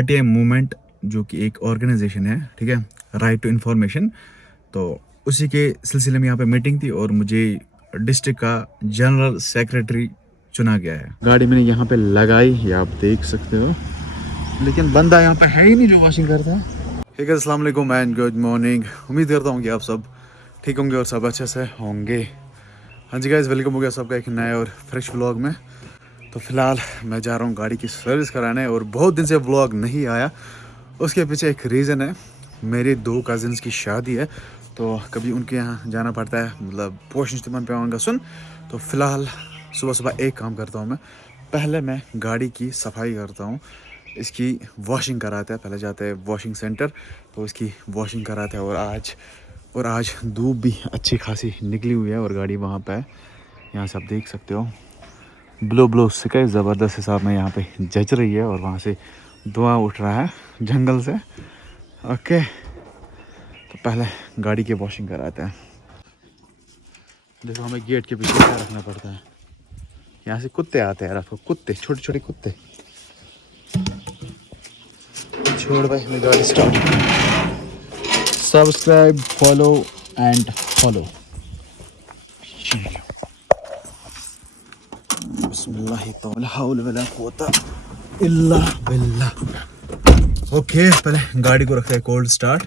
RTI movement जो कि एक ऑर्गेनाइजेशन है, ठीक है, राइट टू इंफॉर्मेशन। तो उसी के सिलसिले में यहाँ पे मीटिंग थी और मुझे डिस्ट्रिक्ट का जनरल सेक्रेटरी चुना गया है। गाड़ी मैंने यहाँ पे लगाई, ये आप देख सकते हो, लेकिन बंदा यहाँ पे है ही नहीं जो वॉशिंग करता है। ठीक है, अस्सलाम वालेकुम एंड गुड मॉर्निंग। उम्मीद करता हूँ कि आप सब ठीक होंगे और सब अच्छे से होंगे। हाँ जी गाइस, वेलकम हो गया सबका एक नए और फ्रेश व्लॉग में। तो फिलहाल मैं जा रहा हूँ गाड़ी की सर्विस कराने और बहुत दिन से व्लॉग नहीं आया। उसके पीछे एक रीज़न है, मेरी 2 कज़न्स की शादी है तो कभी उनके यहाँ जाना पड़ता है, मतलब पोशन इस्तेमाल पे आऊँगा सुन। तो फिलहाल सुबह सुबह एक काम करता हूँ, मैं पहले मैं गाड़ी की सफाई करता हूँ, इसकी वॉशिंग कराते हैं। पहले जाते हैं वॉशिंग सेंटर, तो इसकी वॉशिंग कराते हैं। और आज धूप भी अच्छी खासी निकली हुई है और गाड़ी वहाँ पे है, यहाँ से आप देख सकते हो। ब्लो सिकाई ज़बरदस्त हिसाब में यहाँ पे जच रही है और वहाँ से धुआं उठ रहा है जंगल से। ओके, तो पहले गाड़ी की वॉशिंग कराते हैं। देखो, हमें गेट के पीछे क्या रखना पड़ता है, यहाँ से कुत्ते आते हैं, आपको कुत्ते, छोटे छोटे कुत्ते। छोड़ भाई, मैं गाड़ी start. Subscribe, follow and follow. Okay, पहले गाड़ी को रखते हैं कोल्ड स्टार्ट।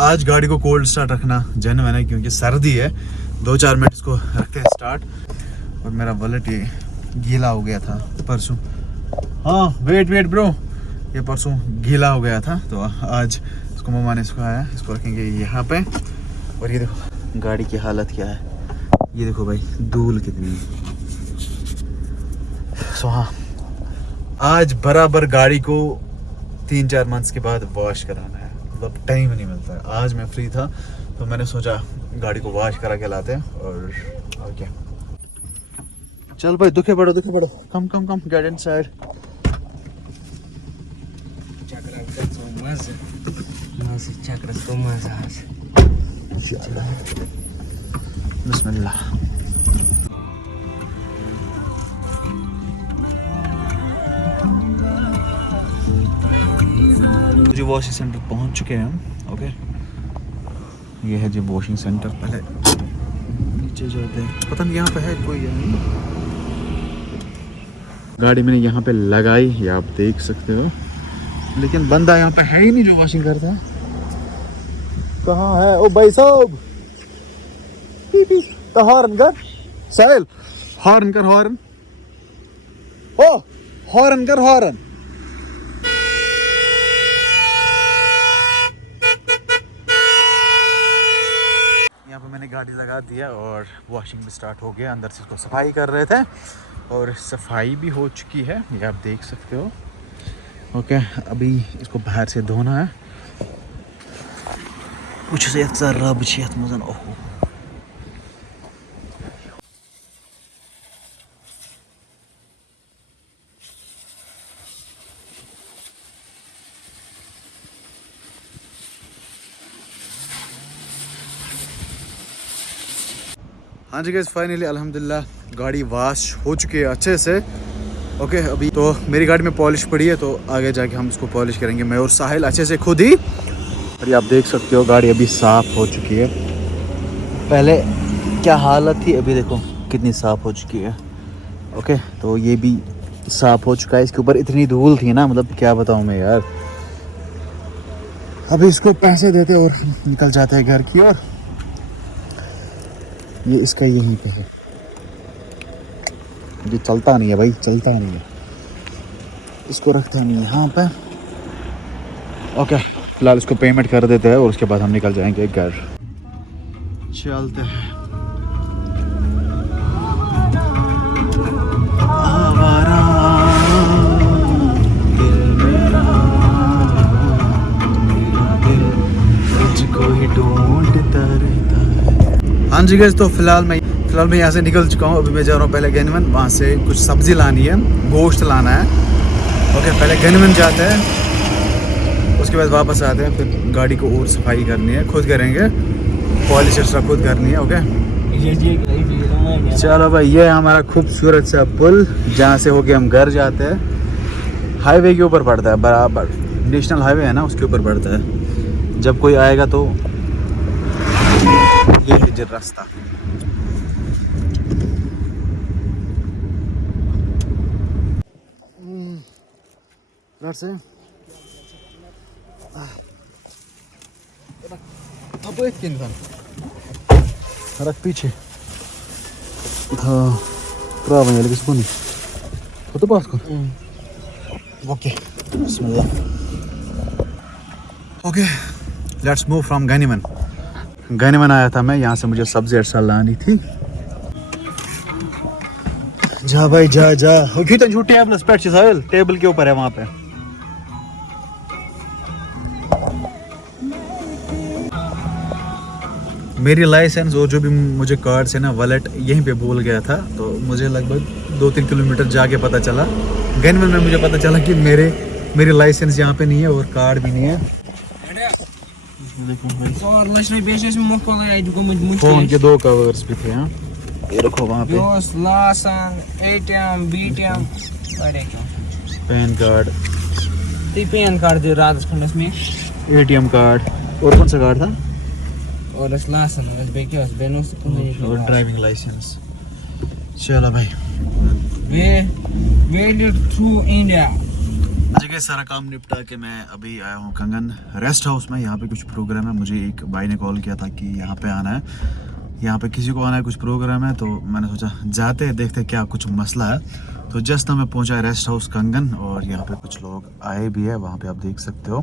आज गाड़ी को कोल्ड स्टार्ट रखना जेन्युइन है क्योंकि सर्दी है। 2-4 मिनट इसको रखते हैं स्टार्ट। और मेरा वॉलेट ये गीला हो गया था परसों। हाँ वेट ब्रो, ये परसों गीला हो गया था तो आज इसको मम्मा ने सुखाया, इसको रखेंगे यहाँ पे। और ये देखो गाड़ी की हालत क्या है, ये देखो भाई धूल कितनी। सो हाँ, आज बराबर गाड़ी को 3-4 मंथ्स के बाद वॉश कराना है, मतलब टाइम नहीं मिलता है। आज मैं फ्री था तो मैंने सोचा गाड़ी को वॉश करा के लाते हैं। और क्या, चल भाई, दुखे पड़ो कम गेट इनसाइड। बिस्मिल्लाह। जो वॉशिंग सेंटर पहुंच चुके हैं हम। ओके, ये है जो वॉशिंग सेंटर। पहले नीचे जाते हैं, पता नहीं यहाँ पे है कोई या नहीं। गाड़ी मैंने यहाँ पे लगाई, ये आप देख सकते हो, लेकिन बंदा यहाँ पे है ही नहीं जो वॉशिंग करता है। कहाँ है ओ भाई साहब? तो हॉर्न कर साहिल, हॉर्न कर, हॉर्न कर हॉर्न। यहाँ पे मैंने गाड़ी लगा दिया और वॉशिंग भी स्टार्ट हो गया। अंदर से इसको सफाई कर रहे थे और सफाई भी हो चुकी है, ये आप देख सकते हो। ओके, अभी इसको बाहर से धोना है। कुछ से रब छियत मजन। ओहो, हाँ जी गाइस, फाइनली अल्हम्दुलिल्लाह गाड़ी वॉश हो चुकी है अच्छे से। ओके, अभी तो मेरी गाड़ी में पॉलिश पड़ी है तो आगे जाके हम इसको पॉलिश करेंगे, मैं और साहिल अच्छे से खुद ही। और ये आप देख सकते हो गाड़ी अभी साफ़ हो चुकी है। पहले क्या हालत थी, अभी देखो कितनी साफ़ हो चुकी है। ओके, तो ये भी साफ़ हो चुका है। इसके ऊपर इतनी धूल थी ना, मतलब क्या बताऊँ मैं यार। अभी इसको पैसे देते और निकल जाते हैं घर की ओर। ये इसका यहीं पे है, ये चलता नहीं है भाई, चलता नहीं है। इसको रखते हैं यहाँ पे। ओके, फिलहाल इसको पेमेंट कर देते हैं और उसके बाद हम निकल जाएंगे घर। चलते हैं। हाँ जी गाइस, तो फिलहाल मैं यहाँ से निकल चुका हूँ। अभी मैं जा रहा हूँ पहले गनमन, वहाँ से कुछ सब्ज़ी लानी है, गोश्त लाना है। ओके, पहले गनमन जाते हैं, उसके बाद वापस आते हैं। फिर गाड़ी को और सफाई करनी है, खुद करेंगे, पॉलिश सब खुद करनी है। ओके, चलो भाई, ये हमारा खूबसूरत सा पुल जहाँ से होके हम घर जाते हैं। हाईवे के ऊपर पड़ता है, बराबर नेशनल हाईवे है ना, उसके ऊपर पड़ता है। जब कोई आएगा तो ये है जो रास्ता। घर से अब एक किन रख पीछे हाँ पूरा बन जाएगा किसको नहीं वो तो पास को ओके बिस्मिल्लाह। ओके लेट्स मूव फ्रॉम गनीमन आया था मैं, यहाँ से मुझे सब्जी अरसा लानी थी। जा भाई जा जा तो झूठी है प्लस पेट टेबल के ऊपर है वहां पे। मेरी लाइसेंस और जो भी मुझे कार्ड से ना वॉलेट यहीं पे भूल गया था, तो मुझे लगभग 2-3 किलोमीटर जाके पता चला, गनमन में मुझे पता चला कि मेरी लाइसेंस यहाँ पे नहीं है और कार्ड भी नहीं है। फोन के 2 कवर्स भी थे यहाँ, ये रखो वहाँ पे। पैन कार्ड दे राजस्थान में, ATM कार्ड और कौन सा कार्ड था, और और ड्राइविंग लाइसेंस। चलो भाई थ्रू इंडिया। जगह सारा काम निपटा के मैं अभी आया हूँ कंगन रेस्ट हाउस में। यहाँ पे कुछ प्रोग्राम है, मुझे एक भाई ने कॉल किया था कि यहाँ पे आना है, यहाँ पे किसी को आना है, कुछ प्रोग्राम है। तो मैंने सोचा जाते हैं देखते क्या कुछ मसला है। तो जस्ट मैं पहुँचा रेस्ट हाउस कंगन और यहाँ पे कुछ लोग आए भी है, वहाँ पे आप देख सकते हो।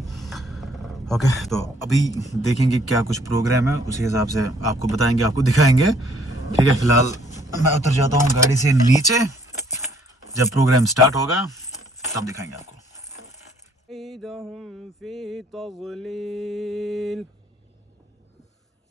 ओके तो अभी देखेंगे क्या कुछ प्रोग्राम है, उसी हिसाब से आपको बताएंगे, आपको दिखाएंगे। ठीक है, फिलहाल मैं उतर जाता हूँ गाड़ी से नीचे, जब प्रोग्राम स्टार्ट होगा तब दिखाएंगे आपको।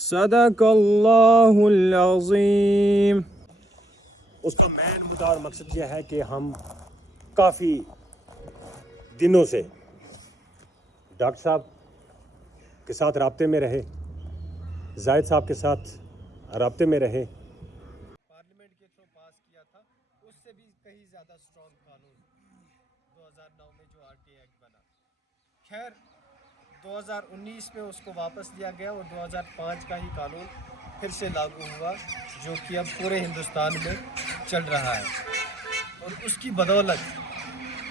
सदक अल्लाहुल अज़ीम। उसका मेन मुद्दा और मकसद यह है कि हम काफ़ी दिनों से डॉक्टर साहब के साथ राब्ते में रहे, जायद साहब के साथ राब्ते में रहे। पार्लियामेंट के थ्रू पास किया था, उससे भी कहीं ज़्यादा स्ट्रॉन्ग कानून 2009 में जो RTA एक्ट बना। खैर 2019 में उसको वापस लिया गया और 2005 का ही कानून फिर से लागू हुआ, जो कि अब पूरे हिंदुस्तान में चल रहा है। और उसकी बदौलत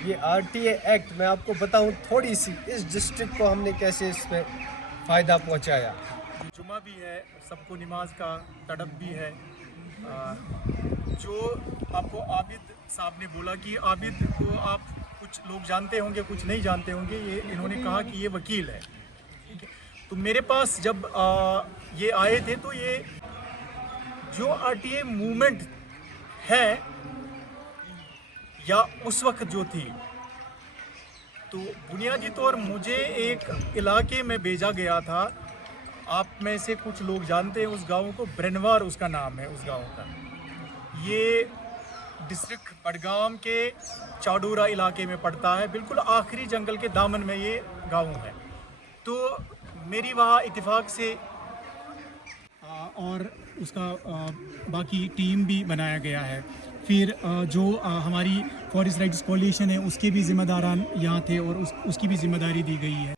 ये RTA एक्ट, मैं आपको बताऊं थोड़ी सी, इस डिस्ट्रिक्ट को हमने कैसे इसमें फ़ायदा पहुंचाया। जुमा भी है, सबको नमाज का तड़प भी है। जो आपको आबिद साहब ने बोला कि आबिद को आप कुछ लोग जानते होंगे, कुछ नहीं जानते होंगे, ये इन्होंने कहा कि ये वकील है। ठीक है, तो मेरे पास जब ये आए थे तो ये जो RTA मूवमेंट है या उस वक्त जो थी, तो बुनियादी तौर मुझे एक इलाके में भेजा गया था। आप में से कुछ लोग जानते हैं उस गांव को, ब्रेनवार उसका नाम है उस गांव का। ये डिस्ट्रिक्ट बडगाम के चाडोरा इलाके में पड़ता है, बिल्कुल आखिरी जंगल के दामन में ये गांव है। तो मेरी वहाँ इत्तेफाक से और उसका बाकी टीम भी बनाया गया है। फिर जो हमारी फॉरेस्ट राइट्स कोalition है, उसके भी जिम्मेदारान यहाँ थे और उसकी भी जिम्मेदारी दी गई है।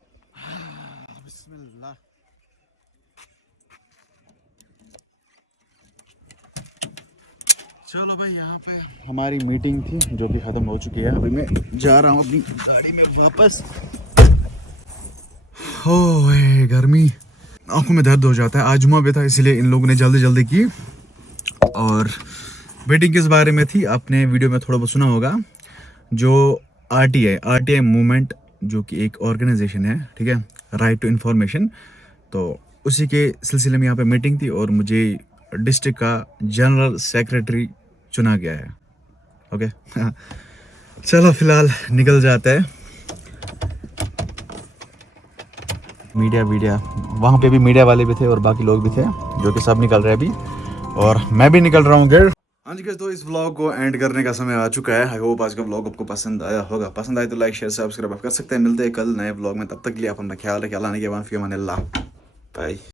चलो भाई, यहाँ पे हमारी मीटिंग थी जो कि ख़त्म हो चुकी है। अभी मैं जा रहा हूँ अपनी गाड़ी में वापस। हो गर्मी, आंखों में दर्द हो जाता है। आज जुमा भी था, इसलिए इन लोगों ने जल्दी की। और मीटिंग किस बारे में थी आपने वीडियो में थोड़ा बहुत सुना होगा। जो RTA मूवमेंट, जो कि एक ऑर्गेनाइजेशन है, ठीक है, राइट टू इन्फॉर्मेशन, तो उसी के सिलसिले में यहाँ पे मीटिंग थी और मुझे डिस्ट्रिक्ट का जनरल सेक्रेटरी चुना गया है। ओके चलो फिलहाल निकल जाते हैं। मीडिया वहाँ पे भी मीडिया वाले भी थे और बाकी लोग भी थे, जो कि सब निकल रहे हैं अभी। और मैं भी निकल रहा हूँ घर। हाँ जी guys, तो इस व्लॉग को एंड करने का समय आ चुका है। आई होप आज का व्लॉग आपको पसंद आया होगा। पसंद आए तो लाइक शेयर सब्सक्राइब कर सकते हैं। मिलते हैं कल नए व्लॉग में, तब तक के लिए आप अपना ख्याल रखिए। अल्लाह ने के फ़ी अमान अल्लाह। बाय।